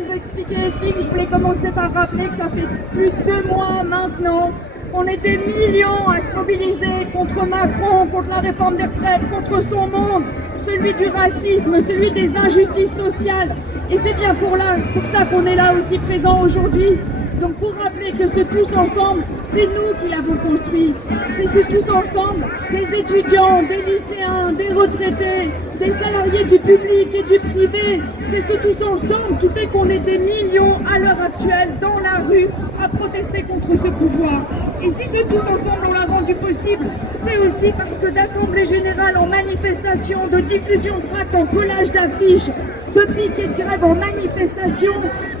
vient d'expliquer FX, je voulais commencer par rappeler que ça fait plus de 2 mois maintenant qu'on est des millions à se mobiliser contre Macron, contre la réforme des retraites, contre son monde, celui du racisme, celui des injustices sociales. Et c'est bien pour ça qu'on est là aussi présent aujourd'hui. Donc pour rappeler que ce tous ensemble, c'est nous qui l'avons construit. C'est ce tous ensemble, des étudiants, des lycéens, des retraités, des salariés du public et du privé. C'est ce tous ensemble qui fait qu'on est des millions à l'heure actuelle dans la rue à protester contre ce pouvoir. Et si ce tous ensemble on l'a rendu possible, c'est aussi parce que d'assemblée générale en manifestation, de diffusion de tracts en collage d'affiches, de piquets de grève en manifestation,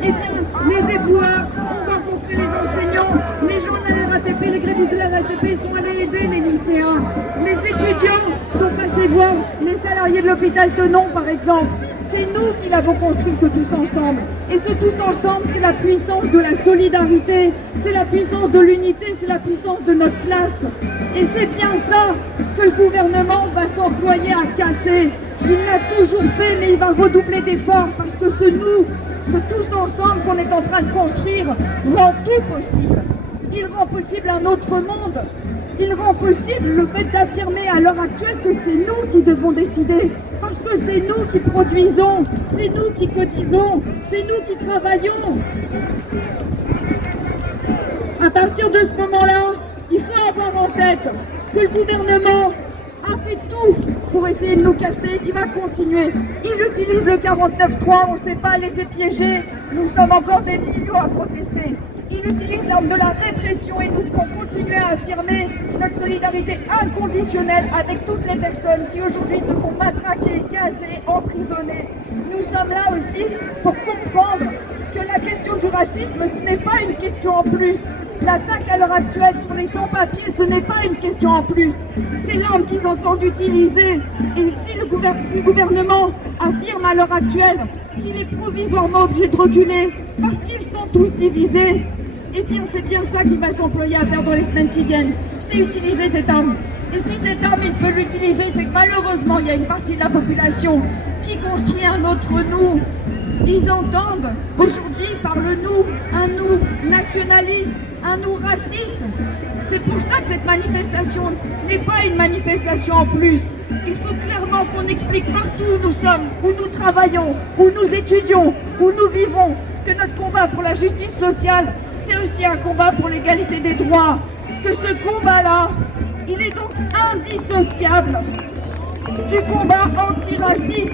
et bien les éboueurs ont rencontré les enseignants, les gens de la RATP, les grévistes de la RATP sont allés aider les lycéens, les étudiants sont passés voir les salariés de l'hôpital Tenon par exemple. C'est nous qui l'avons construit ce tous ensemble. Et ce tous ensemble, c'est la puissance de la solidarité, c'est la puissance de l'unité, c'est la puissance de notre classe. Et c'est bien ça que le gouvernement va s'employer à casser. Il l'a toujours fait, mais il va redoubler d'efforts parce que ce tous ensemble qu'on est en train de construire rend tout possible. Il rend possible un autre monde. Il rend possible le fait d'affirmer à l'heure actuelle que c'est nous qui devons décider. Parce que c'est nous qui produisons, c'est nous qui cotisons, c'est nous qui travaillons. À partir de ce moment-là, il faut avoir en tête que le gouvernement a fait tout pour essayer de nous casser et qu'il va continuer. Il utilise le 49.3, on ne sait pas laisser piéger, nous sommes encore des millions à protester. Il utilise l'arme de la répression et nous devons continuer à affirmer notre solidarité inconditionnelle avec toutes les personnes qui aujourd'hui se font matraquer, gazer, emprisonner. Nous sommes là aussi pour comprendre que la question du racisme, ce n'est pas une question en plus. L'attaque à l'heure actuelle sur les sans-papiers, ce n'est pas une question en plus. C'est l'arme qu'ils entendent utiliser. Et si le gouvernement affirme à l'heure actuelle qu'il est provisoirement obligé de reculer parce qu'ils sont tous divisés, eh bien c'est bien ça qu'il va s'employer à faire dans les semaines qui viennent. C'est utiliser cette arme. Et si cette arme il peut l'utiliser, c'est que malheureusement il y a une partie de la population qui construit un autre nous. Ils entendent aujourd'hui par le nous, un nous nationaliste, un nous raciste. C'est pour ça que cette manifestation n'est pas une manifestation en plus. Il faut clairement qu'on explique partout où nous sommes, où nous travaillons, où nous étudions, où nous vivons, que notre combat pour la justice sociale, c'est aussi un combat pour l'égalité des droits. Que ce combat-là, il est donc indissociable du combat antiraciste,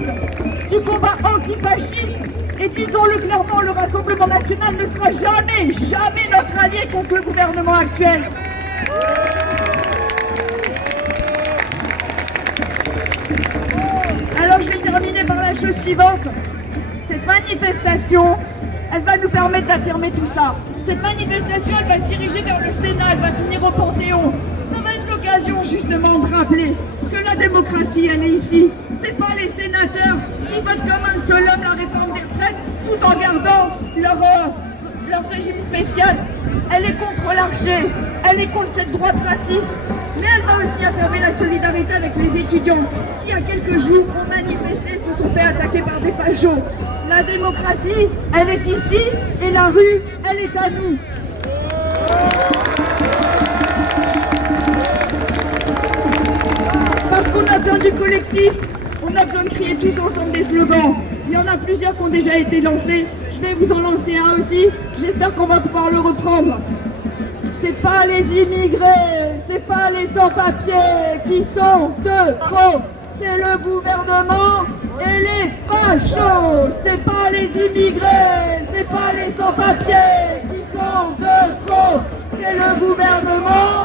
du combat antifasciste. Et disons-le clairement, le Rassemblement national ne sera jamais, jamais notre allié contre le gouvernement actuel. Alors je vais terminer par la chose suivante. Cette manifestation, elle va nous permettre d'affirmer tout ça. Cette manifestation, elle va se diriger vers le Sénat, elle va finir au Panthéon. Ça va être l'occasion justement de rappeler que la démocratie, elle est ici. C'est pas les sénateurs qui votent comme un seul homme la réforme des retraites tout en gardant leur régime spécial. Elle est contre l'archer, elle est contre cette droite raciste, mais elle va aussi affirmer la solidarité avec les étudiants qui, il y a quelques jours, ont manifesté, se sont fait attaquer par des fachos. La démocratie, elle est ici, et la rue, elle est à nous. Parce qu'on a besoin du collectif, on a besoin de crier tous ensemble des slogans. Il y en a plusieurs qui ont déjà été lancés. Je vais vous en lancer un aussi. J'espère qu'on va pouvoir le reprendre. C'est pas les immigrés, c'est pas les sans-papiers qui sont de trop. C'est le gouvernement et les fachos. C'est pas les immigrés, c'est pas les sans-papiers qui sont de trop. C'est le gouvernement